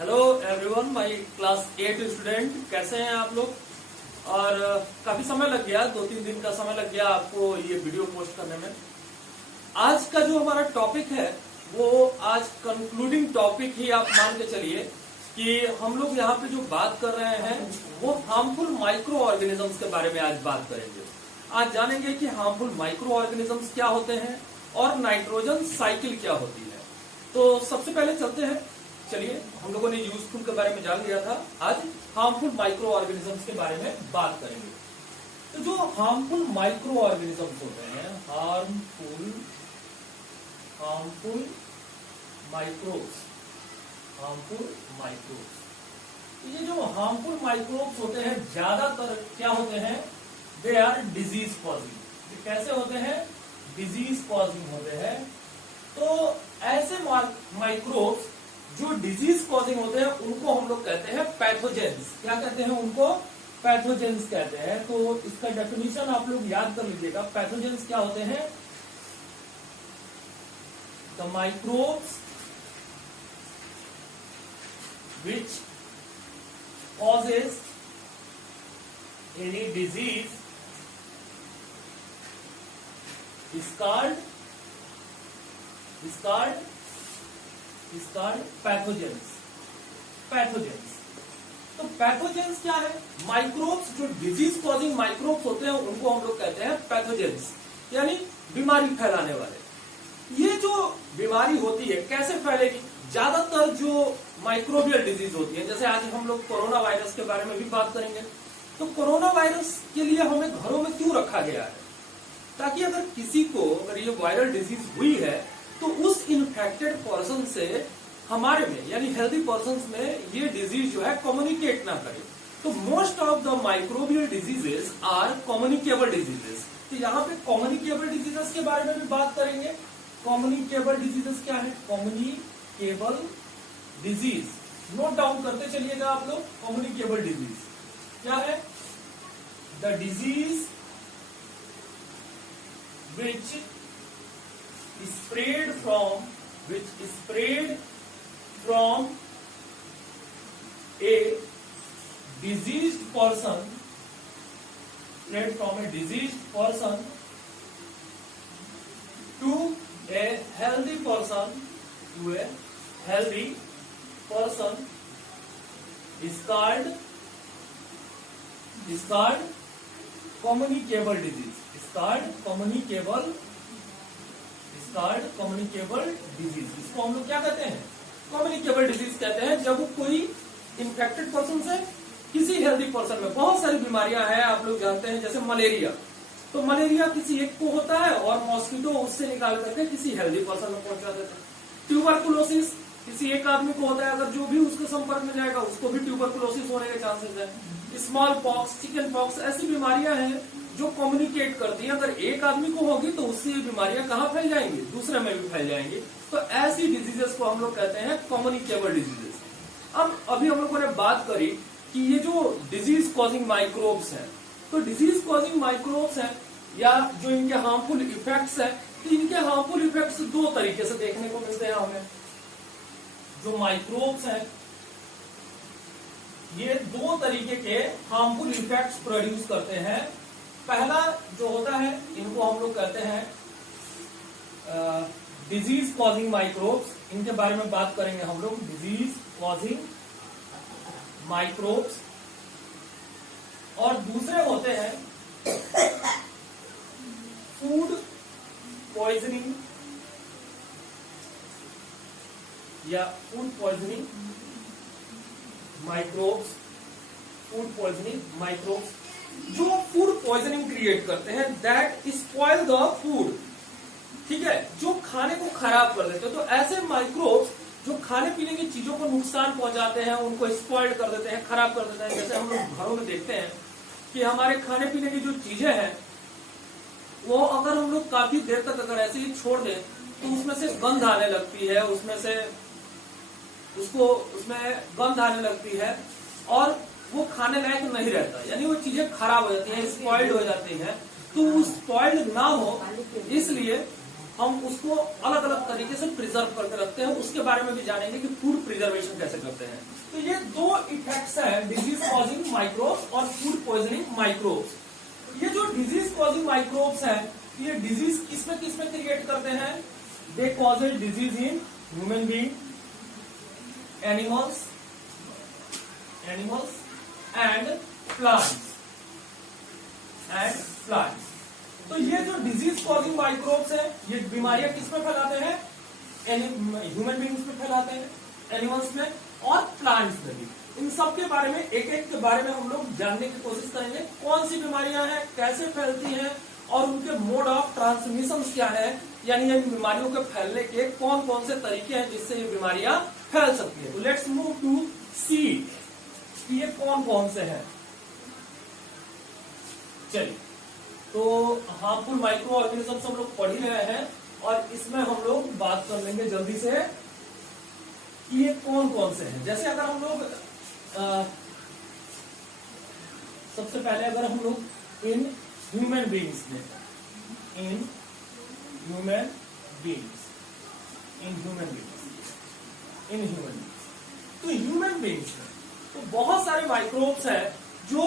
Hello everyone, my class 8 student, कैसे हैं आप लोग। और काफी समय लग गया, 2-3 दिन का समय लग गया आपको ये वीडियो पोस्ट करने में। आज का जो हमारा टॉपिक है वो आज कंक्लूडिंग टॉपिक ही आप मान के चलिए कि हम लोग यहाँ पे जो बात कर रहे हैं वो हार्मफुल माइक्रो ऑर्गेनिजम्स के बारे में आज बात करेंगे। आज जानेंगे कि हार्मफुल माइक्रो ऑर्गेनिजम्स क्या होते हैं और नाइट्रोजन साइकिल क्या होती है। तो सबसे पहले चलते हैं, चलिए हम लोगों ने यूजफुल के बारे में जान लिया था, आज हार्मफुल माइक्रो ऑर्गेनिजम्स के बारे में बात करेंगे। तो जो हार्मफुल माइक्रो ऑर्गेनिजम्स होते हैं, हार्मफुल माइक्रोब्स, ये जो हार्मफुल माइक्रोब्स होते हैं ज्यादातर क्या होते हैं, दे आर डिजीज कॉजिंग। कैसे होते हैं? डिजीज कॉजिंग होते हैं। तो ऐसे माइक्रोब्स जो डिजीज कॉजिंग होते हैं उनको हम लोग कहते हैं पैथोजेंस। क्या कहते हैं उनको? पैथोजेंस कहते हैं। तो इसका डेफिनेशन आप लोग याद कर लीजिएगा। पैथोजेंस क्या होते हैं? The microbes which causes any disease is called pathogens. तो पैथोजेंस क्या है? माइक्रोब्स जो डिजीज कॉजिंग माइक्रोब्स होते हैं उनको हम लोग कहते हैं पैथोजेंस, यानी बीमारी फैलाने वाले। ये जो बीमारी होती है कैसे फैलेगी? ज्यादातर जो माइक्रोबियल डिजीज होती है, जैसे आज हम लोग कोरोना वायरस के बारे में भी बात करेंगे। तो कोरोना वायरस के लिए हमें घरों में क्यों रखा गया है? ताकि अगर किसी को अगर ये वायरल डिजीज हुई है तो उस इन्फेक्टेड पर्सन से हमारे में यानी हेल्दी पर्सन में ये डिजीज जो है कम्युनिकेट ना करे। तो most of the microbial diseases are communicable diseases. तो यहाँ पे कम्युनिकेबल डिजीजेस के बारे में भी बात करेंगे। कम्युनिकेबल डिजीजेस क्या है? कम्युनिकेबल डिजीज नोट डाउन करते चलिएगा आप लोग। कम्युनिकेबल डिजीज क्या है? The disease which spread from a diseased person to a healthy person is called communicable disease। Communicable disease, इसको हम लोग क्या कहते हैं? कम्युनिकेबल डिजीज कहते हैं। जब कोई इन्फेक्टेड पर्सन से किसी हेल्दी पर्सन में, बहुत सारी बीमारियां हैं आप लोग जानते हैं, जैसे मलेरिया। तो मलेरिया किसी एक को होता है और मॉस्किटो उससे निकाल करके किसी हेल्दी पर्सन में पहुंचा देता है। ट्यूबरकुलोसिस किसी एक आदमी को होता है, अगर जो भी उसके संपर्क में जाएगा उसको भी ट्यूबरकुलोसिस होने के चांसेस है। स्मॉल पॉक्स, चिकन पॉक्स, ऐसी बीमारियां हैं जो कम्युनिकेट करती है। अगर एक आदमी को होगी तो उससे ये बीमारियां कहाँ फैल जाएंगी? दूसरे में भी फैल जाएंगी। तो ऐसी डिजीजेस को हम लोग कहते हैं कम्युनिकेबल डिजीजेस। अब अभी हम लोगों ने बात करी कि ये जो डिजीज कॉजिंग माइक्रोब्स हैं, तो डिजीज कॉजिंग माइक्रोब्स हैं या जो इनके हार्मफुल इफेक्ट्स हैं, तो इनके हार्मफुल इफेक्ट्स दो तरीके से देखने को मिलते हैं हमें। जो माइक्रोब्स हैं ये दो तरीके के हार्मफुल इफेक्ट्स प्रोड्यूस करते हैं। पहला जो होता है इनको हम लोग कहते हैं डिजीज कॉजिंग माइक्रोब्स। इनके बारे में बात करेंगे हम लोग, डिजीज कॉजिंग माइक्रोब्स। और दूसरे होते हैं फूड पॉइजनिंग या फूड पॉइजनिंग माइक्रोब्स। जो फूड पॉइजनिंग क्रिएट करते हैं, दैट स्पॉइल द फूड। ठीक है, जो खाने को खराब कर देते हैं। तो ऐसे माइक्रोब्स जो खाने पीने की चीजों को नुकसान पहुंचाते हैं, उनको स्पॉइल कर देते हैं, खराब कर देते हैं। जैसे हम लोग घरों में देखते हैं कि हमारे खाने पीने की जो चीजें हैं वो अगर हम लोग काफी देर तक अगर ऐसे ही छोड़ दें तो उसमें से गंध आने लगती है, उसमें गंध आने लगती है और वो खाने लायक नहीं रहता, यानी वो चीजें खराब हो जाती हैं, स्पॉइल्ड हो जाती हैं। तो स्पॉइल्ड ना हो इसलिए हम उसको अलग अलग तरीके से प्रिजर्व करके रखते हैं, उसके बारे में भी जानेंगे कि फूड प्रिजर्वेशन कैसे करते हैं। तो ये दो इफेक्ट्स हैं, डिजीज कॉजिंग माइक्रोब्स और फूड पॉइजनिंग माइक्रोब्स। ये जो डिजीज कॉजिंग माइक्रोब्स हैं, ये डिजीज किसमें क्रिएट करते हैं? They causes disease in human being, animals and plants तो ये जो डिजीज कॉजिंग माइक्रोब्स है, ये बीमारियां किसमें फैलाते हैं? ह्यूमन बीइंग्स में फैलाते हैं, एनिमल्स में और प्लांट्स में भी। इन सब के बारे में एक के बारे में हम लोग जानने की कोशिश करेंगे। कौन सी बीमारियां हैं, कैसे फैलती हैं और उनके मोड ऑफ ट्रांसमिशन क्या है, यानी इन बीमारियों के फैलने के कौन कौन से तरीके हैं जिससे ये बीमारियां फैल सकती है। तो लेट्स मूव टू सी ये कौन कौन से हैं। चलिए, तो हार्मफुल माइक्रो ऑर्गेनिजम्स हम लोग पढ़ ही रहे हैं और इसमें हम लोग बात कर लेंगे जल्दी से कि ये कौन कौन से हैं। जैसे अगर हम लोग सबसे पहले अगर हम लोग इन ह्यूमन बीइंग्स में तो ह्यूमन बीइंग्स में तो बहुत सारे माइक्रोब्स हैं जो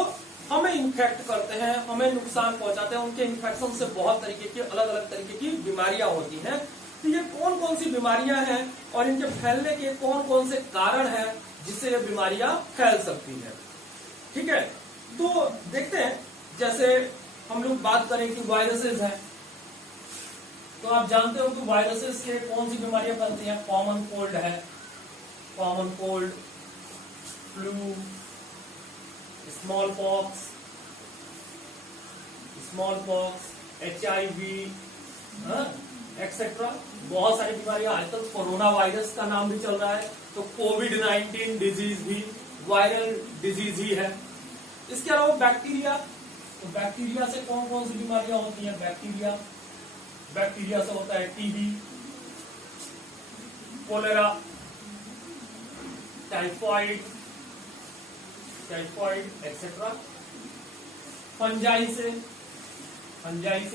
हमें इन्फेक्ट करते हैं, हमें नुकसान पहुंचाते हैं। उनके इन्फेक्शन से बहुत तरीके की अलग अलग तरीके की बीमारियां होती हैं। तो ये कौन कौन सी बीमारियां हैं और इनके फैलने के कौन कौन से कारण हैं जिससे ये बीमारियां फैल सकती हैं। ठीक है, तो देखते हैं। जैसे हम लोग बात करें कि वायरसेस हैं, तो आप जानते हो कि वायरसेस से कौन सी बीमारियां फैलती हैं। कॉमन कोल्ड है, common cold, flu, small pox, HIV etcetera. बहुत सारी बीमारियां, आजकल कोरोना वायरस का नाम भी चल रहा है, तो कोविड-19 डिजीज भी वायरल डिजीज ही है। इसके अलावा बैक्टीरिया, तो बैक्टीरिया से कौन कौन सी बीमारियां होती हैं? बैक्टीरिया से होता है TB, cholera, typhoid etcetera. Fungi से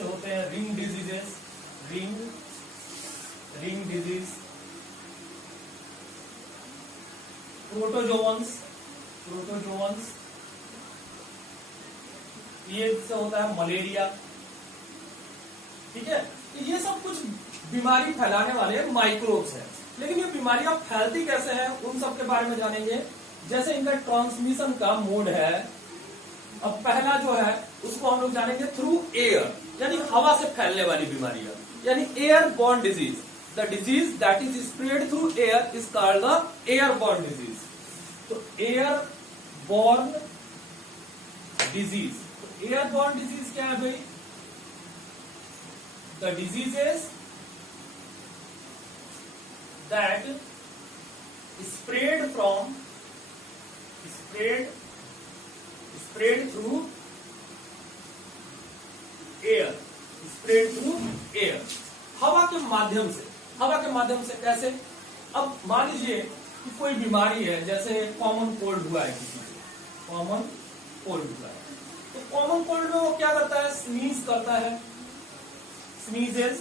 होते हैं ring diseases, ring disease. Protozoans, ये से होता है मलेरिया। ठीक है, तो ये सब कुछ बीमारी फैलाने वाले माइक्रोब्स हैं। लेकिन ये बीमारियां फैलती कैसे हैं, उन सब के बारे में जानेंगे। जैसे इनका ट्रांसमिशन का मोड है, अब पहला जो है उसको हम लोग जानेंगे थ्रू एयर, यानी हवा से फैलने वाली बीमारियां, यानी airborne disease. The disease that is spread through air is called the airborne disease. तो airborne disease, airborne disease क्या है भाई? The diseases that spread through air, हवा के माध्यम से कैसे? अब मान लीजिए कि कोई बीमारी है, जैसे कॉमन कोल्ड हुआ है किसी को, तो कॉमन कोल्ड में वो क्या करता है? स्नीज करता है, स्नीजेस।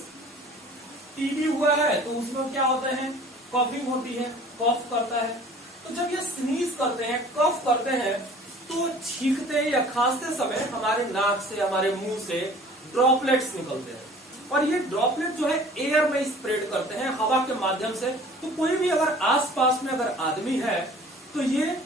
टीबी हुआ है तो उसमें क्या होता है? कॉफिंग होती है, कॉफ करता है। तो जब ये स्नीज करते हैं, कफ करते हैं, तो छींकते या खांसते समय हमारे नाक से, हमारे मुंह से ड्रॉपलेट्स निकलते हैं और ये ड्रॉपलेट जो है एयर में स्प्रेड करते हैं हवा के माध्यम से। तो कोई भी अगर आसपास में अगर आदमी है तो ये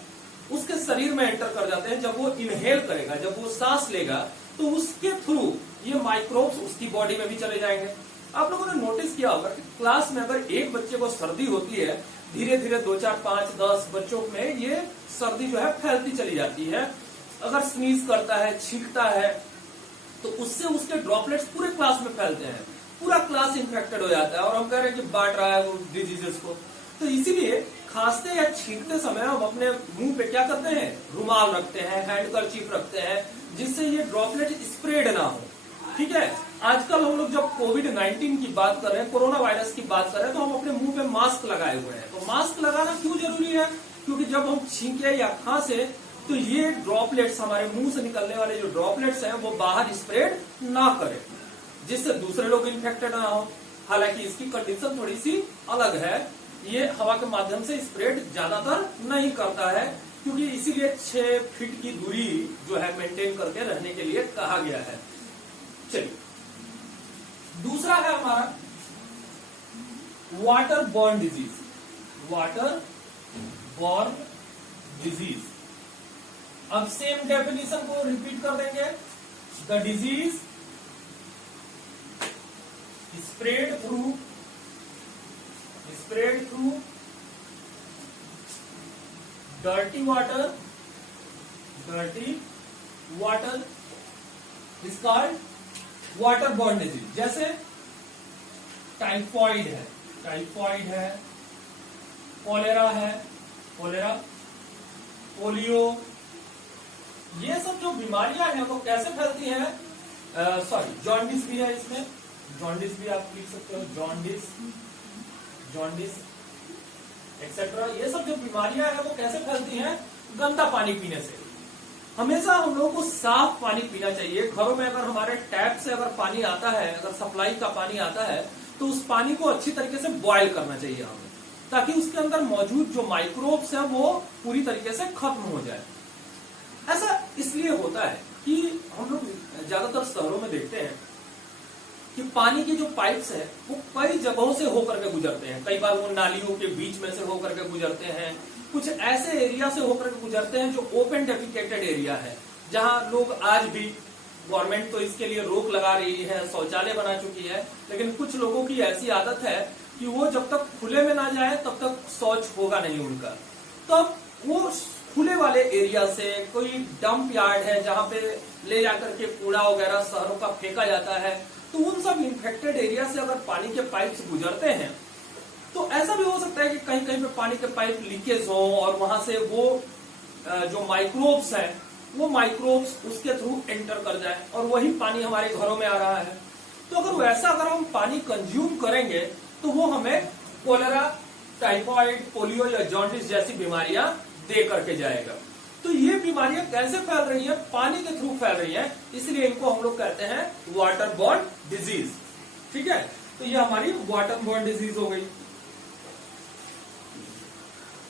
उसके शरीर में एंटर कर जाते हैं। जब वो इनहेल करेगा, जब वो सांस लेगा, तो उसके थ्रू ये माइक्रोब्स उसकी बॉडी में भी चले जाएंगे। आप लोगों ने नोटिस किया होगा कि क्लास में अगर एक बच्चे को सर्दी होती है, धीरे धीरे 2, 4, 5, 10 बच्चों में ये सर्दी जो है फैलती चली जाती है। अगर स्नीज करता है, छींकता है, तो उससे उसके ड्रॉपलेट्स पूरे क्लास में फैलते हैं, पूरा क्लास इन्फेक्टेड हो जाता है और हम कह रहे हैं कि बांट रहा है वो डिजीजेस को। तो इसीलिए खांसते या छींकते समय हम अपने मुंह पे क्या करते हैं? रुमाल रखते हैं, हैंडकरचीफ रखते हैं, जिससे ये ड्रॉपलेट स्प्रेड ना हो। ठीक है, आजकल हम लोग जब कोविड-19 की बात कर रहे हैं, कोरोना वायरस की बात कर रहे हैं, तो हम अपने मुंह पे मास्क लगाए हुए हैं। तो मास्क लगाना क्यों जरूरी है? क्योंकि जब हम छींके या खांसे तो ये ड्रॉपलेट्स, हमारे मुंह से निकलने वाले जो ड्रॉपलेट्स हैं, वो बाहर स्प्रेड ना करें, जिससे दूसरे लोग इन्फेक्टेड ना हो। हालांकि इसकी कंडीशन थोड़ी सी अलग है, ये हवा के माध्यम से स्प्रेड ज्यादातर नहीं करता है, क्योंकि इसीलिए 6 फीट की दूरी जो है मेंटेन करके रहने के लिए कहा गया है। चलिए, दूसरा है हमारा water borne disease. Water borne disease, अब सेम डेफिनेशन को रिपीट कर देंगे। The disease spread through dirty water is called waterborne disease। जैसे टाइफॉइड है, कॉलेरा है, पोलियो, ये सब जो बीमारियां हैं वो कैसे फैलती हैं? जॉन्डिस भी है, इसमें जॉन्डिस भी आप लिख सकते हो, जॉन्डिस एक्सेट्रा। ये सब जो बीमारियां हैं वो कैसे फैलती हैं? गंदा पानी पीने से। हमेशा हम लोगों को साफ पानी पीना चाहिए। घरों में अगर हमारे टैप से अगर पानी आता है, अगर सप्लाई का पानी आता है, तो उस पानी को अच्छी तरीके से बॉयल करना चाहिए हमें, ताकि उसके अंदर मौजूद जो माइक्रोब्स है वो पूरी तरीके से खत्म हो जाए। ऐसा इसलिए होता है कि हम लोग ज्यादातर शहरों में देखते हैं कि पानी की जो पाइप्स है वो कई जगहों से होकर के गुजरते हैं। कई बार वो नालियों के बीच में से होकर के गुजरते हैं, कुछ ऐसे एरिया से होकर के गुजरते हैं जो ओपन डेफिकेटेड एरिया है, जहां लोग आज भी, गवर्नमेंट तो इसके लिए रोक लगा रही है, शौचालय बना चुकी है, लेकिन कुछ लोगों की ऐसी आदत है कि वो जब तक खुले में ना जाए तब तक शौच होगा नहीं उनका। तब वो खुले वाले एरिया से, कोई डंप यार्ड है जहां पे ले जाकर के कूड़ा वगैरह शहरों का फेंका जाता है, तो उन सब इन्फेक्टेड एरिया से अगर पानी के पाइप्स गुजरते हैं तो ऐसा भी हो सकता है कि कहीं कहीं पे पानी के पाइप लीकेज हो और वहां से वो जो माइक्रोब्स है वो माइक्रोब्स उसके थ्रू एंटर कर जाए और वही पानी हमारे घरों में आ रहा है। तो अगर हम पानी कंज्यूम करेंगे तो वो हमें कोलेरा, टाइफॉइड, पोलियो या जॉन्डिस जैसी बीमारियां दे करके जाएगा। तो ये बीमारियां कैसे फैल रही है? पानी के थ्रू फैल रही है, इसलिए इनको हम लोग कहते हैं वाटर बॉर्न डिजीज। ठीक है, तो ये हमारी वाटर बॉर्न डिजीज हो गई।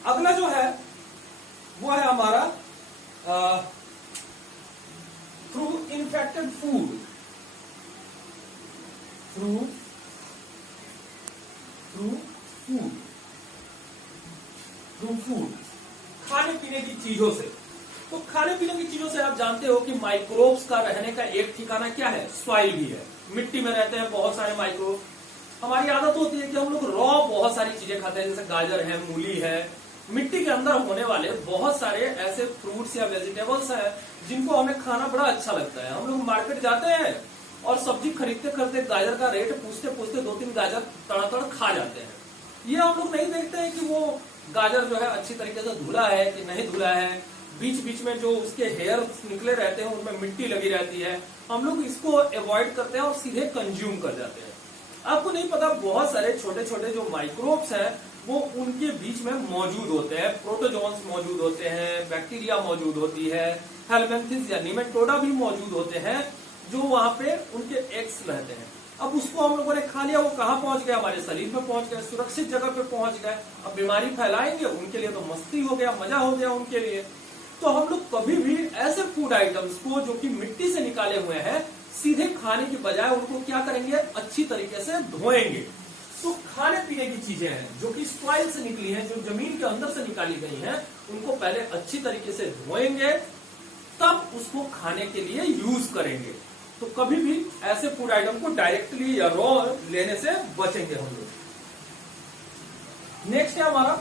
अगला जो है वो है हमारा through infected food. Through food, खाने पीने की चीजों से। तो खाने पीने की चीजों से आप जानते हो कि माइक्रोब्स का रहने का एक ठिकाना क्या है? सॉइल भी है, मिट्टी में रहते हैं बहुत सारे माइक्रोब। हमारी आदत होती है कि हम लोग रॉ बहुत सारी चीजें खाते हैं, जैसे गाजर है, मूली है। मिट्टी के अंदर होने वाले बहुत सारे ऐसे फ्रूट्स या वेजिटेबल्स हैं जिनको हमें खाना बड़ा अच्छा लगता है। हम लोग मार्केट जाते हैं और सब्जी खरीदते खरीदते गाजर का रेट पूछते पूछते 2-3 गाजर तड़ातड़ खा जाते हैं। ये हम लोग नहीं देखते हैं कि वो गाजर जो है अच्छी तरीके से धुला है कि नहीं धुला है। बीच बीच में जो उसके हेयर निकले रहते हैं उनमें मिट्टी लगी रहती है। हम लोग इसको अवॉइड करते हैं और सीधे कंज्यूम कर जाते हैं। आपको नहीं पता, बहुत सारे छोटे छोटे जो माइक्रोब्स हैं वो उनके बीच में मौजूद होते हैं। प्रोटोजोन्स मौजूद होते हैं, बैक्टीरिया मौजूद होती है, हेलमिंथिस या निमेटोडा भी मौजूद होते हैं जो वहां पे उनके एग्स रहते हैं। अब उसको हम लोगों ने खा लिया, वो कहाँ पहुंच गया? हमारे शरीर में पहुंच गया, सुरक्षित जगह पे पहुंच गए। अब बीमारी फैलाएंगे, उनके लिए तो मस्ती हो गया, मजा हो गया उनके लिए। तो हम लोग कभी भी ऐसे फूड आइटम्स को जो कि मिट्टी से निकाले हुए हैं सीधे खाने की बजाय उनको क्या करेंगे? अच्छी तरीके से धोएंगे। तो खाने पीने की चीजें हैं जो कि सॉइल से निकली हैं, जो जमीन के अंदर से निकाली गई हैं, उनको पहले अच्छी तरीके से धोएंगे, तब उसको खाने के लिए यूज करेंगे। तो कभी भी ऐसे फूड आइटम को डायरेक्टली या रॉ लेने से बचेंगे हम लोग। नेक्स्ट है हमारा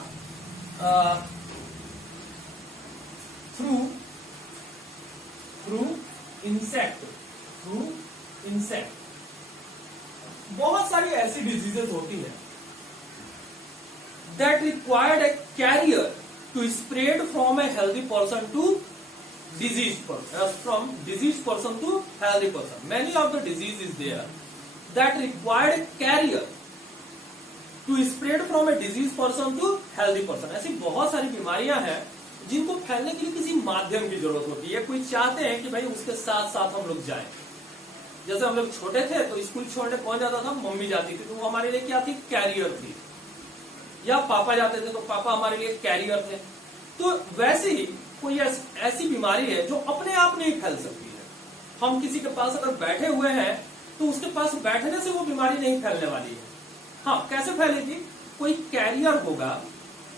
थ्रू इंसेक्ट। बहुत सारी ऐसी डिजीजेस होती हैं that required a carrier to spread from a healthy person to diseased person, from diseased person to healthy person. Many of the disease is there that required a carrier to spread from a diseased person to healthy person. ऐसी बहुत सारी बीमारियां हैं जिनको फैलने के लिए किसी माध्यम की जरूरत होती है। कोई चाहते हैं कि भाई उसके साथ साथ हम लोग जाएं। जैसे हम लोग छोटे थे तो स्कूल छोड़ने कौन जाता था? मम्मी जाती थी, तो वो हमारे लिए क्या थी? कैरियर थी। या पापा जाते थे तो पापा हमारे लिए कैरियर थे। तो वैसे ही कोई ऐसी बीमारी है जो अपने आप नहीं फैल सकती है। हम किसी के पास अगर बैठे हुए हैं तो उसके पास बैठने से वो बीमारी नहीं फैलने वाली है। हाँ, कैसे फैलेगी? कोई कैरियर होगा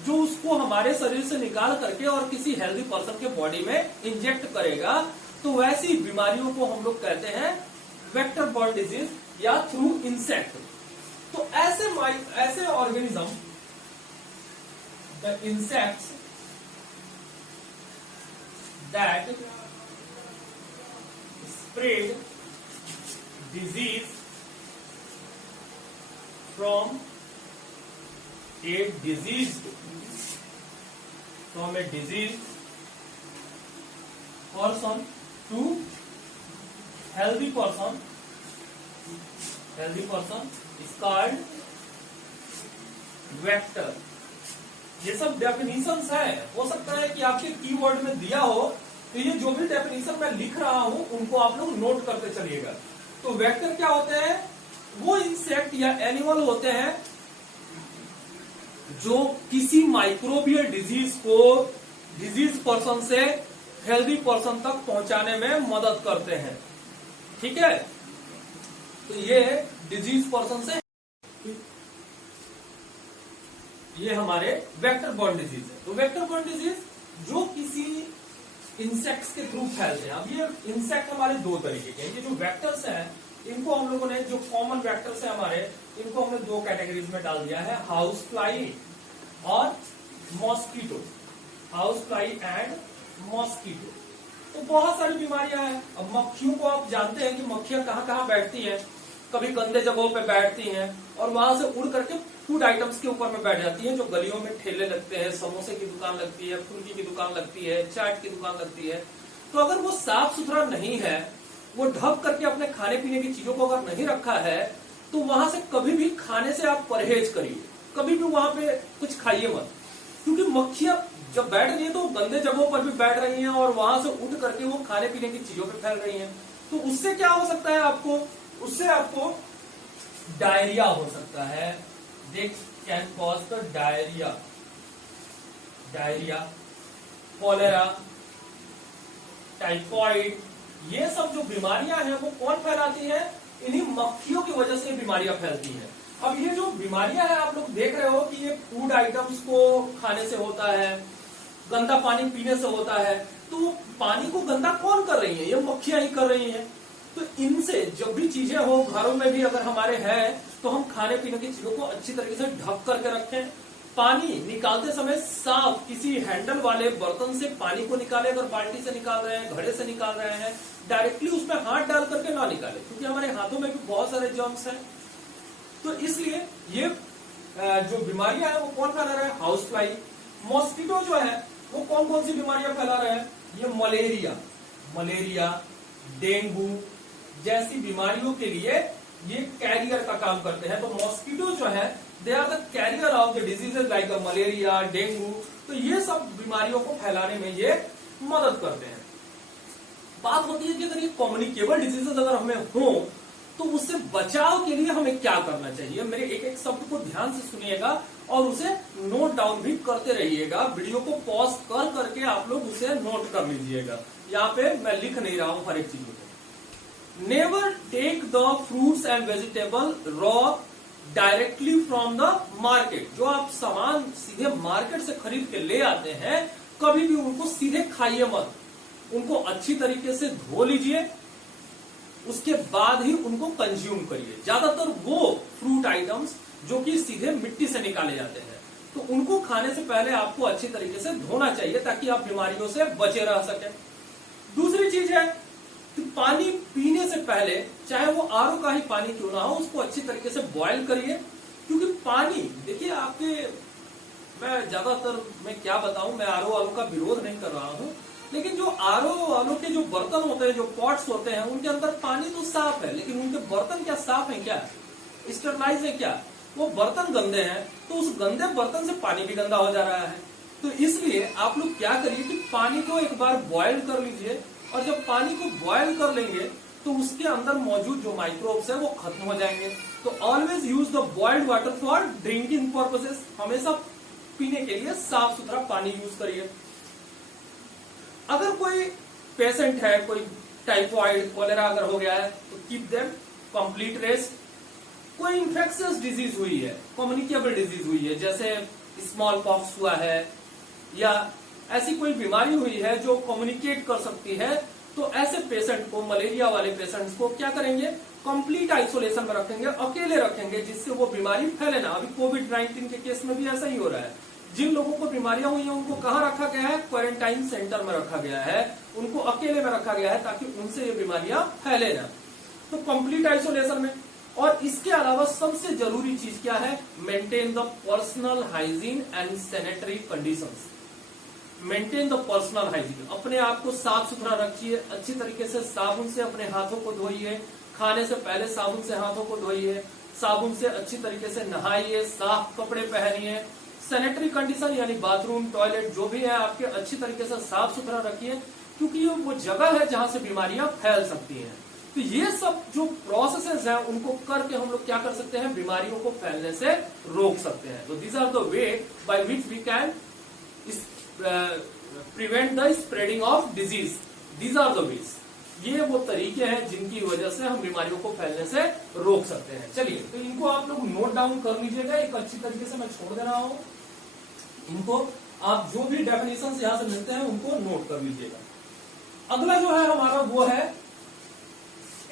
जो उसको हमारे शरीर से निकाल करके और किसी हेल्दी पर्सन के बॉडी में इंजेक्ट करेगा। तो वैसी बीमारियों को हम लोग कहते हैं वेक्टर बॉर्न डिजीज या थ्रू इंसेक्ट। तो ऐसे organism, the insects that spread disease from a diseased person to healthy person is called vector। ये सब डेफिनेशंस है। हो सकता है कि आपके कीवर्ड में दिया हो, तो ये जो भी डेफिनेशन मैं लिख रहा हूं उनको आप लोग नोट करते चलिएगा। तो वेक्टर क्या होते हैं? वो इंसेक्ट या एनिमल होते हैं जो किसी माइक्रोबियल डिजीज को डिजीज पर्सन से हेल्दी पर्सन तक पहुंचाने में मदद करते हैं। ठीक है, तो ये डिजीज पर्सन से, ये हमारे वेक्टर बॉर्न डिजीज है। तो वेक्टर बॉर्न डिजीज जो किसी इंसेक्ट्स के थ्रू फैलते हैं। अब ये इंसेक्ट हमारे दो तरीके के हैं। ये जो वेक्टर्स हैं इनको हम लोगों ने, जो कॉमन वेक्टर्स है हमारे, इनको हमने दो कैटेगरीज में डाल दिया है, हाउस फ्लाई और mosquito. House fly and mosquito. तो बहुत सारी बीमारियां हैं। अब मक्खियों को आप जानते हैं कि मक्खियां कहाँ कहाँ बैठती हैं। कभी गंदे जगहों पे बैठती हैं और वहां से उड़ करके फूड आइटम्स के ऊपर में बैठ जाती हैं। जो गलियों में ठेले लगते हैं, समोसे की दुकान लगती है, फुल्की की दुकान लगती है, चाट की दुकान लगती है। तो अगर वो साफ सुथरा नहीं है, वो ढक करके अपने खाने पीने की चीजों को अगर नहीं रखा है, तो वहां से कभी भी खाने से आप परहेज करिए। कभी भी वहां पे कुछ खाइए मत, क्योंकि मक्खियां जब बैठ रही है तो गंदे जगहों पर भी बैठ रही हैं और वहां से उठ करके वो खाने पीने की चीजों पे फैल रही हैं। तो उससे क्या हो सकता है आपको? उससे आपको डायरिया हो सकता है। They can cause the diarrhoea, cholera, typhoid. ये सब जो बीमारियां हैं वो कौन फैलाती है? इन्हीं मक्खियों की वजह से बीमारियां फैलती हैं। अब ये जो बीमारियां हैं आप लोग देख रहे हो कि ये फूड आइटम्स को खाने से होता है, गंदा पानी पीने से होता है। तो पानी को गंदा कौन कर रही है? ये मक्खियां ही कर रही हैं। तो इनसे जब भी चीजें हो, घरों में भी अगर हमारे हैं, तो हम खाने पीने की चीजों को अच्छी तरीके से ढक करके रखें। पानी निकालते समय साफ किसी हैंडल वाले बर्तन से पानी को निकाले। अगर बाल्टी से निकाल रहे हैं, घड़े से निकाल रहे हैं, डायरेक्टली उसमें हाथ डाल करके ना निकाले, क्योंकि हमारे हाथों में भी बहुत सारे जर्म्स हैं। तो इसलिए ये जो बीमारियां हैं वो कौन फैला रहा है? House fly. मॉस्किटो जो है वो कौन कौन सी बीमारियां फैला रहे हैं? ये मलेरिया, डेंगू जैसी बीमारियों के लिए ये कैरियर का काम करते हैं। तो मॉस्किटो जो है they are the carrier of the diseases like malaria, dengue. तो ये सब बीमारियों को फैलाने में ये मदद करते हैं। बात होती है कि अगर ये कम्युनिकेबल डिजीजेज अगर हमें हो तो उससे बचाव के लिए हमें क्या करना चाहिए? मेरे एक एक शब्द को ध्यान से सुनिएगा और उसे नोट डाउन भी करते रहिएगा। वीडियो को पॉज कर करके आप लोग उसे नोट कर लीजिएगा। यहाँ पे मैं लिख नहीं रहा हूं हर एक चीज को। Never take the fruits and vegetable raw directly from the market. जो आप सामान सीधे मार्केट से खरीद के ले आते हैं, कभी भी उनको सीधे खाइए मत। उनको अच्छी तरीके से धो लीजिए, उसके बाद ही उनको कंज्यूम करिए। ज्यादातर वो फ्रूट आइटम्स जो कि सीधे मिट्टी से निकाले जाते हैं, तो उनको खाने से पहले आपको अच्छी तरीके से धोना चाहिए ताकि आप बीमारियों से बचे रह सकें। दूसरी चीज है कि पानी पीने से पहले, चाहे वो आरओ का ही पानी क्यों ना हो, उसको अच्छी तरीके से बॉयल करिए। क्योंकि पानी, देखिए आपके, मैं ज्यादातर मैं क्या बताऊं, मैं आरओ वालों का विरोध नहीं कर रहा हूं, लेकिन जो आरओ वालों के जो बर्तन होते हैं, जो पॉट्स होते हैं, उनके अंदर पानी तो साफ है, लेकिन उनके बर्तन क्या साफ है? क्या स्टरलाइज है? क्या वो बर्तन गंदे हैं? तो उस गंदे बर्तन से पानी भी गंदा हो जा रहा है। तो इसलिए आप लोग क्या करिए कि पानी को एक बार बॉयल कर लीजिए, और जब पानी को बॉयल कर लेंगे तो उसके अंदर मौजूद जो माइक्रोब्स है वो खत्म हो जाएंगे। तो always use the boiled water for drinking purposes, हमेशा पीने के लिए साफ सुथरा पानी यूज करिए। अगर कोई पेशेंट है, कोई टाइफॉइड कोलेरा अगर हो गया है, तो कीप देम कंप्लीट रेस्ट। कोई इंफेक्शियस डिजीज हुई है, कम्युनिकेबल डिजीज हुई है, जैसे स्मॉल पॉक्स हुआ है या ऐसी कोई बीमारी हुई है जो कम्युनिकेट कर सकती है, तो ऐसे पेशेंट को, मलेरिया वाले पेशेंट्स को क्या करेंगे, कंप्लीट आइसोलेशन में रखेंगे, अकेले रखेंगे, जिससे वो बीमारी फैले ना। अभी कोविड-19 के केस में भी ऐसा ही हो रहा है। जिन लोगों को बीमारियां हुई हैं उनको कहाँ रखा गया है, क्वारंटाइन सेंटर में रखा गया है, उनको अकेले में रखा गया है ताकि उनसे ये बीमारियां फैले ना। तो कंप्लीट आइसोलेशन में। और इसके अलावा सबसे जरूरी चीज क्या है, maintain the personal hygiene and sanitary conditions. Maintain the personal hygiene, अपने आप को साफ सुथरा रखिए, अच्छी तरीके से साबुन से अपने हाथों को धोइए, खाने से पहले साबुन से हाथों को धोइए, साबुन से अच्छी तरीके से नहाइए, साफ कपड़े पहनिए, सैनिटरी कंडीशन यानी बाथरूम, टॉयलेट जो भी है आपके अच्छी तरीके से साफ सुथरा रखिए, क्योंकि ये वो जगह है जहां से बीमारियां फैल सकती हैं। तो ये सब जो प्रोसेसेस हैं उनको करके हम लोग क्या कर सकते हैं, बीमारियों को फैलने से रोक सकते हैं। तो these are the way by which we can prevent the spreading of disease. These are the ways, ये वो तरीके हैं जिनकी वजह से हम बीमारियों को फैलने से रोक सकते हैं। चलिए, तो इनको आप लोग नोट डाउन कर लीजिएगा, एक अच्छी तरीके से मैं छोड़ दे रहा हूं इनको। आप जो भी डेफिनेशन यहां से मिलते हैं उनको नोट कर लीजिएगा। अगला जो है हमारा वो है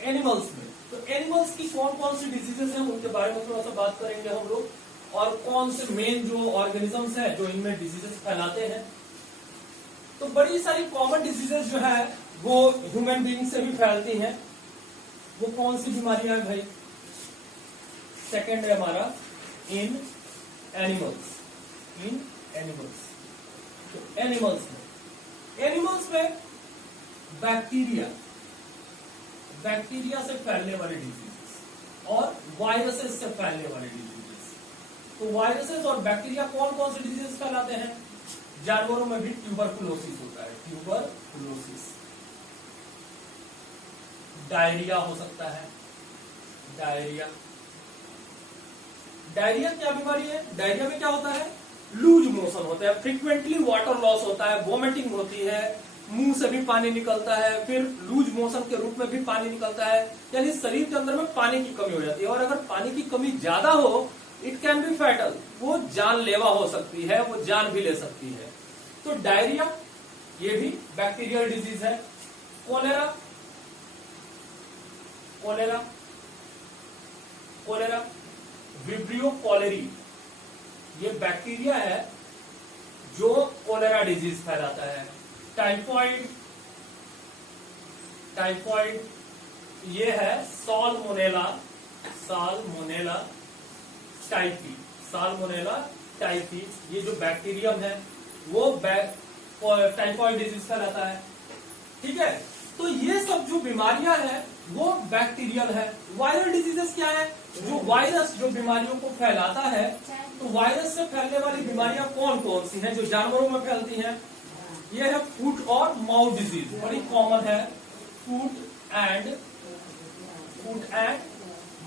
एनिमल्स में। तो एनिमल्स की कौन कौन सी डिजीजेस हैं उनके बारे में थोड़ा सा बात करेंगे हम लोग, और कौन से मेन जो ऑर्गेनिजम्स हैं जो इनमें डिजीजेस फैलाते हैं। तो बड़ी सारी कॉमन डिजीजेस जो है वो ह्यूमन बीइंग से भी फैलती हैं। वो कौन सी बीमारियां हैं भाई, सेकंड है हमारा इन एनिमल्स। इन एनिमल्स, तो एनिमल्स में बैक्टीरिया से फैलने वाले डिजीजेस और वायरसेस से फैलने वाले डिजीजेस। तो वायरसेस और बैक्टीरिया कौन कौन से डिजीजेस फैलाते हैं, जानवरों में भी ट्यूबरकुलोसिस होता है, ट्यूबरकुलोसिस। डायरिया हो सकता है, डायरिया क्या बीमारी है, डायरिया में क्या होता है, लूज मोशन होता है, फ्रीक्वेंटली वाटर लॉस होता है, वॉमिटिंग होती है, मुंह से भी पानी निकलता है, फिर लूज मोशन के रूप में भी पानी निकलता है, यानी शरीर के अंदर में पानी की कमी हो जाती है। और अगर पानी की कमी ज्यादा हो, इट कैन बी फैटल, वो जानलेवा हो सकती है, वो जान भी ले सकती है। तो डायरिया ये भी बैक्टीरियल डिजीज है। कोलेरा विब्रियो कॉलेरी, ये बैक्टीरिया है जो कोलेरा डिजीज फैलाता है। टाइफॉइड ये है साल्मोनेला टाइफी, ये जो बैक्टीरियम है वो टाइफॉइड डिजीज फैलाता है। ठीक है, तो ये सब जो बीमारियां हैं वो बैक्टीरियल है। वायरल डिजीजेस क्या है, जो वायरस जो बीमारियों को फैलाता है। तो वायरस से फैलने वाली बीमारियां कौन कौन सी हैं जो जानवरों में फैलती हैं, ये है फुट और माउथ डिजीज, बड़ी कॉमन है, फुट एंड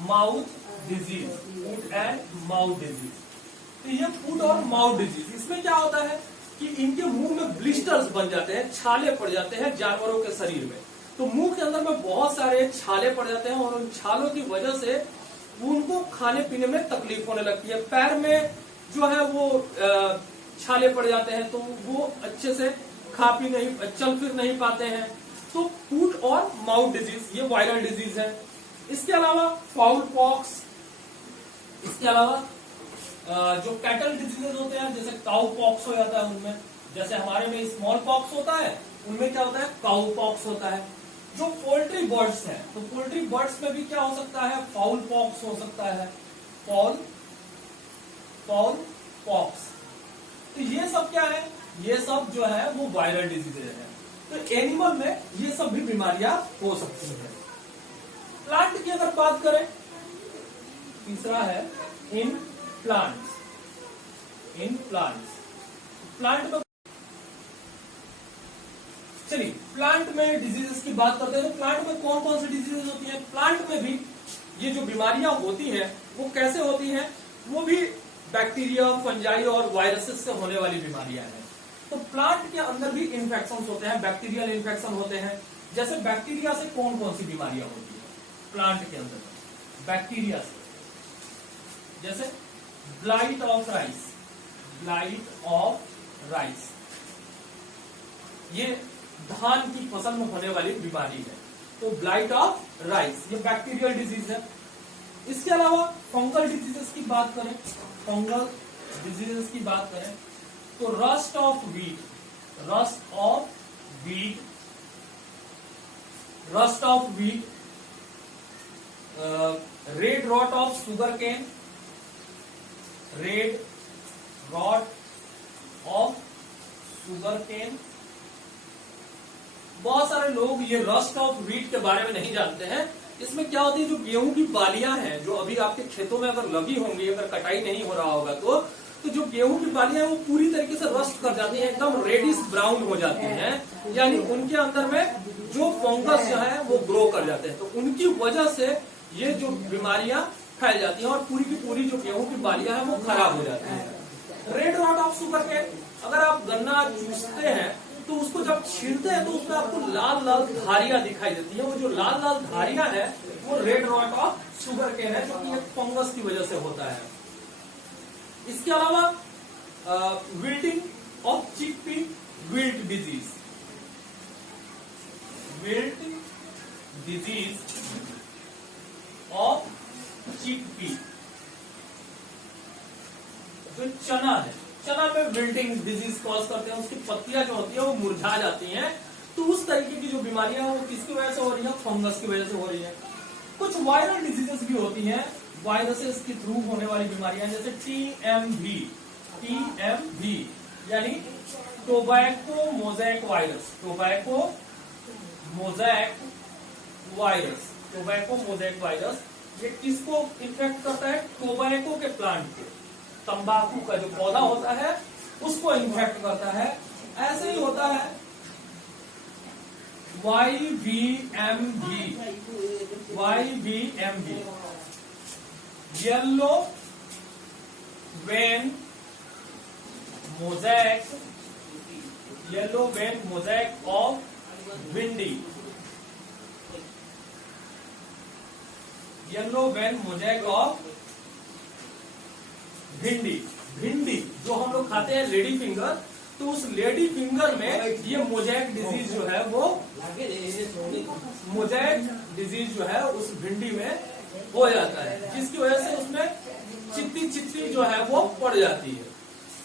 माउथ डिजीज। तो ये फुट और माउथ डिजीज, इसमें क्या होता है कि इनके मुंह में ब्लिस्टर्स बन जाते हैं, छाले पड़ जाते हैं जानवरों के शरीर में। तो मुंह के अंदर में बहुत सारे छाले पड़ जाते हैं और उन छालों की वजह से उनको खाने पीने में तकलीफ होने लगती है। पैर में जो है वो छाले पड़ जाते हैं, तो वो अच्छे से खा पी नहीं, चल फिर नहीं पाते हैं। तो फुट और माउथ डिजीज ये वायरल डिजीज है। इसके अलावा फाउल पॉक्स, इसके अलावा जो कैटल डिजीजेज होते हैं, जैसे काउ पॉक्स हो जाता है उनमें, जैसे हमारे में स्मॉल पॉक्स होता है, उनमें क्या होता है, काउ पॉक्स होता है। जो पोल्ट्री बर्ड्स हैं, तो पोल्ट्री बर्ड्स में भी क्या हो सकता है, फाउल पॉक्स हो सकता है, फाउल पॉक्स। तो ये सब क्या है, ये सब जो है वो वायरल डिजीजेज है। तो एनिमल में ये सब भी बीमारियां हो सकती हैं। प्लांट की अगर बात करें, तीसरा है इन प्लांट्स। प्लांट में चलिए प्लांट में डिजीजेस की बात करते हैं तो प्लांट में कौन कौन सी डिजीजेस होती हैं? प्लांट में भी ये जो बीमारियां होती हैं वो कैसे होती हैं? वो भी बैक्टीरिया, फंजाई और वायरसेस से होने वाली बीमारियां हैं। तो प्लांट के अंदर भी इन्फेक्शन होते हैं, बैक्टीरियल इन्फेक्शन होते हैं। जैसे बैक्टीरिया से कौन कौन सी बीमारियां होती है प्लांट के अंदर? बैक्टीरिया से जैसे blight of rice, blight of rice, ये धान की फसल में होने वाली बीमारी है। तो ब्लाइट ऑफ राइस ये बैक्टीरियल डिजीज है। इसके अलावा फंगल डिजीजेस की बात करें, फंगल डिजीजेस की बात करें तो rust of wheat, rust of wheat, rust of wheat, red rot of sugarcane, red rot of sugarcane. बहुत सारे लोग ये रस्ट ऑफ वीट के बारे में नहीं जानते हैं। इसमें क्या होती है, जो गेहूं की बालियां हैं जो अभी आपके खेतों में अगर लगी होंगी, अगर कटाई नहीं हो रहा होगा तो जो गेहूं की बालियां हैं वो पूरी तरीके से रस्ट कर जाती हैं, एकदम रेडिश ब्राउन हो जाती हैं, यानी उनके अंदर में जो फंगस जो है वो ग्रो कर जाते हैं। तो उनकी वजह से ये जो बीमारियां फैल जाती हैं और पूरी की पूरी जो गेहूं की बालियां हैं वो खराब हो जाती है। Red rot of sugarcane, अगर आप गन्ना चूसते हैं तो उसको जब छीलते हैं तो उसमें आपको लाल लाल धारियां दिखाई देती है। वो जो लाल लाल धारियां है वो red rot of sugarcane है, जो कि एक फंगस की वजह से होता है। इसके अलावा wilting of chickpea, wilt disease, wilt disease of chickpea, जो चना है, चना में विल्टिंग डिजीज कॉज करते हैं, उसकी पत्तियां जो होती है वो मुरझा जाती हैं। तो उस तरीके की जो बीमारियां वो किसकी वजह से हो रही है? फंगस की वजह से हो रही है। कुछ वायरल डिजीजेस भी होती हैं, वायरसेस के थ्रू होने वाली बीमारियां, जैसे टीएमवी, टीएमवी यानी tobacco mosaic virus, tobacco mosaic virus, tobacco mosaic virus ये किसको इन्फेक्ट करता है? टोबैको के प्लांट के, तंबाकू का जो पौधा होता है उसको इन्फेक्ट करता है। ऐसे ही होता है YVMV, YVMV yellow vein mosaic, yellow vein mosaic of भिंडी, येलो वेन मोज़ेक ऑफ भिंडी। भिंडी जो हम लोग खाते हैं लेडी फिंगर, तो उस लेडी फिंगर में ये मोज़ेक डिजीज जो है वो, मोज़ेक डिजीज जो है उस भिंडी में हो जाता है, जिसकी वजह से उसमें चित्ती चित्ती जो है वो पड़ जाती है।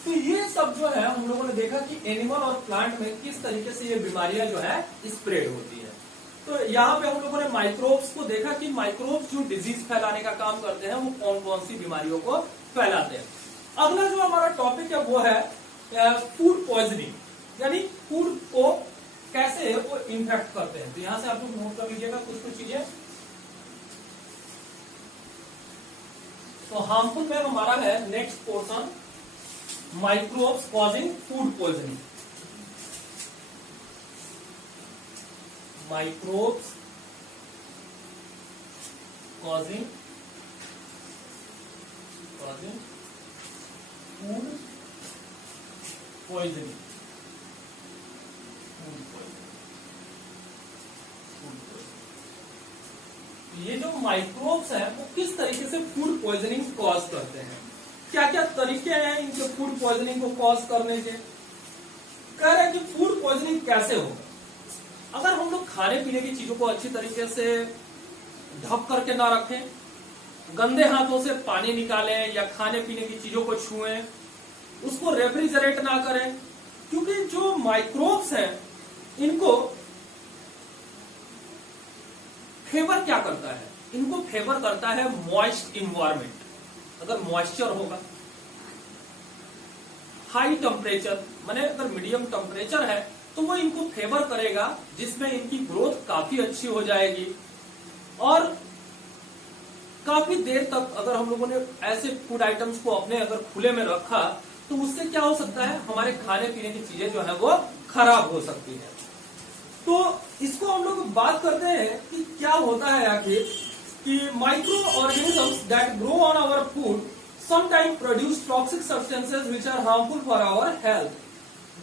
तो ये सब जो है हम लोगों ने देखा कि एनिमल और प्लांट में किस तरीके से ये बीमारियां जो है स्प्रेड होती है। तो यहाँ पे हम लोगों ने माइक्रोब्स को देखा कि माइक्रोब्स जो डिजीज फैलाने का काम करते हैं वो कौन कौन सी बीमारियों को फैलाते हैं। अगला जो हमारा टॉपिक है वो है फूड पॉइजनिंग, यानी फूड को कैसे वो इन्फेक्ट करते हैं। तो यहां से आप लोग नोट कर लीजिएगा कुछ चीजें। तो हार्मफुल में हमारा है next portion, microbes causing food poisoning. Microbes causing food poisoning, ये जो माइक्रोब्स हैं वो किस तरीके से फूड पॉइजनिंग कॉज करते हैं, क्या क्या तरीके हैं इनके फूड पॉइजनिंग को कॉज करने के। कह रहे हैं कि फूड पॉइजनिंग कैसे होगा? अगर हम लोग खाने पीने की चीजों को अच्छी तरीके से ढक करके ना रखें, गंदे हाथों से पानी निकालें या खाने पीने की चीजों को छुएं, उसको रेफ्रिजरेट ना करें, क्योंकि जो माइक्रोब्स हैं इनको फेवर क्या करता है? इनको फेवर करता है मॉइस्ट इन्वायरमेंट। अगर मॉइस्चर होगा, हाई टेम्परेचर माने अगर मीडियम टेम्परेचर है तो वो इनको फेवर करेगा, जिसमें इनकी ग्रोथ काफी अच्छी हो जाएगी। और काफी देर तक अगर हम लोगों ने ऐसे फूड आइटम्स को अपने अगर खुले में रखा तो उससे क्या हो सकता है, हमारे खाने पीने की चीजें जो है वो खराब हो सकती है। तो इसको हम लोग बात करते हैं कि क्या होता है आखिर कि microorganisms that grow on our food sometimes produce toxic substances which are harmful for our health.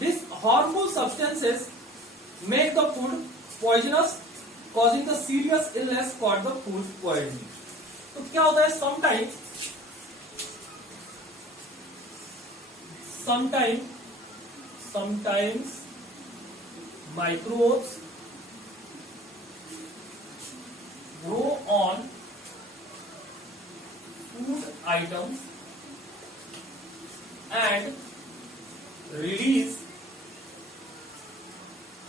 These harmful substances make the food poisonous, causing the serious illness called the food poisoning. तो क्या होता है sometimes microbes grow on food items and release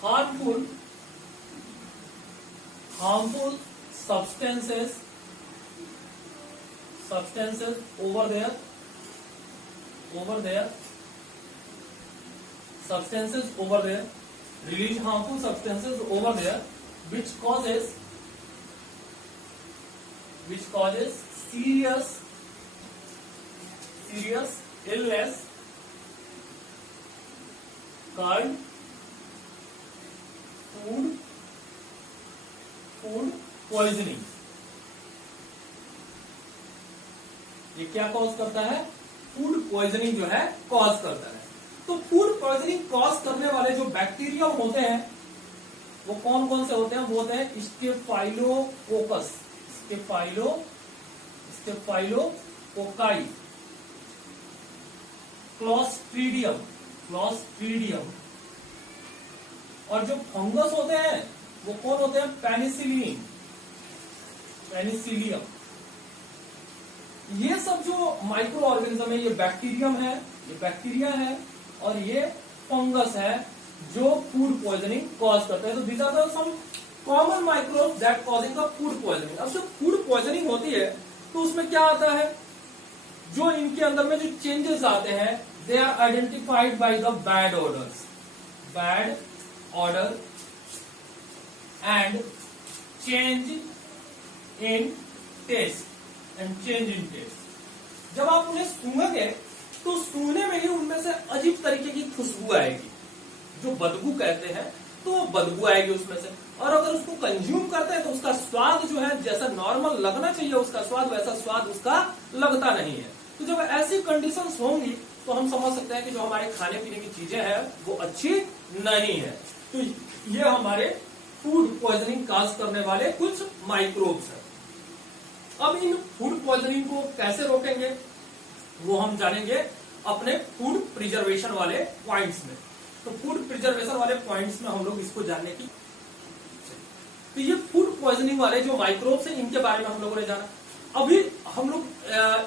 harmful substances over there release harmful substances over there which causes serious illness called food poisoning. ये क्या cause करता है? Food poisoning जो है कॉज करता है। तो फूड पॉइजनिंग कॉज करने वाले जो बैक्टीरिया होते हैं वो कौन कौन से होते हैं? वो होते हैं स्टेफाइलोकोकस, स्टेफाइलोकोकाई, क्लोस्ट्रीडियम, और जो फंगस होते हैं वो कौन होते हैं? पेनिसिलियम। ये सब जो माइक्रो ऑर्गेनिज्म है, ये बैक्टीरिया है और ये फंगस है जो फूड पॉइजनिंग कॉज करता है। तो these are the some common microbes that causing the food poisoning. अब जब फूड पॉइजनिंग होती है तो उसमें क्या आता है? जो इनके अंदर में जो चेंजेस आते हैं, they are identified by the bad order and change in taste. जब आप उन्हें सूंघेंगे तो सूंघने में ही उनमें से अजीब तरीके की खुशबू आएगी, जो बदबू कहते हैं, तो वो बदबू आएगी उसमें से। और अगर उसको कंज्यूम करते हैं तो उसका स्वाद जो है जैसा नॉर्मल लगना चाहिए उसका स्वाद, वैसा स्वाद उसका लगता नहीं है। तो जब ऐसी कंडीशंस होंगी तो हम समझ सकते हैं कि जो हमारे खाने पीने की चीजें हैं वो अच्छी नहीं है। तो ये हमारे फूड पॉइजनिंग कॉज करने वाले कुछ माइक्रोब्स हैं। अब इन फूड पॉइजनिंग को कैसे रोकेंगे वो हम जानेंगे अपने फूड प्रिजर्वेशन वाले पॉइंट्स में। तो फूड प्रिजर्वेशन वाले पॉइंट्स में हम लोग इसको जानने की, तो ये फूड पॉइजनिंग वाले जो माइक्रोब्स हैं इनके बारे में हम लोगों ने जाना। अभी हम लोग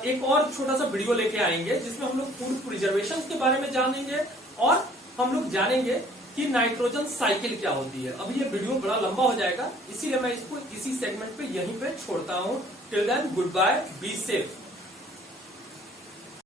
एक और छोटा सा वीडियो लेके आएंगे जिसमें हम लोग फूड प्रिजर्वेशन के बारे में जानेंगे और हम लोग जानेंगे कि नाइट्रोजन साइकिल क्या होती है। अभी ये वीडियो बड़ा लंबा हो जाएगा, इसीलिए मैं इसको इसी सेगमेंट पे यहीं पे छोड़ता हूँ। Till then goodbye, be safe.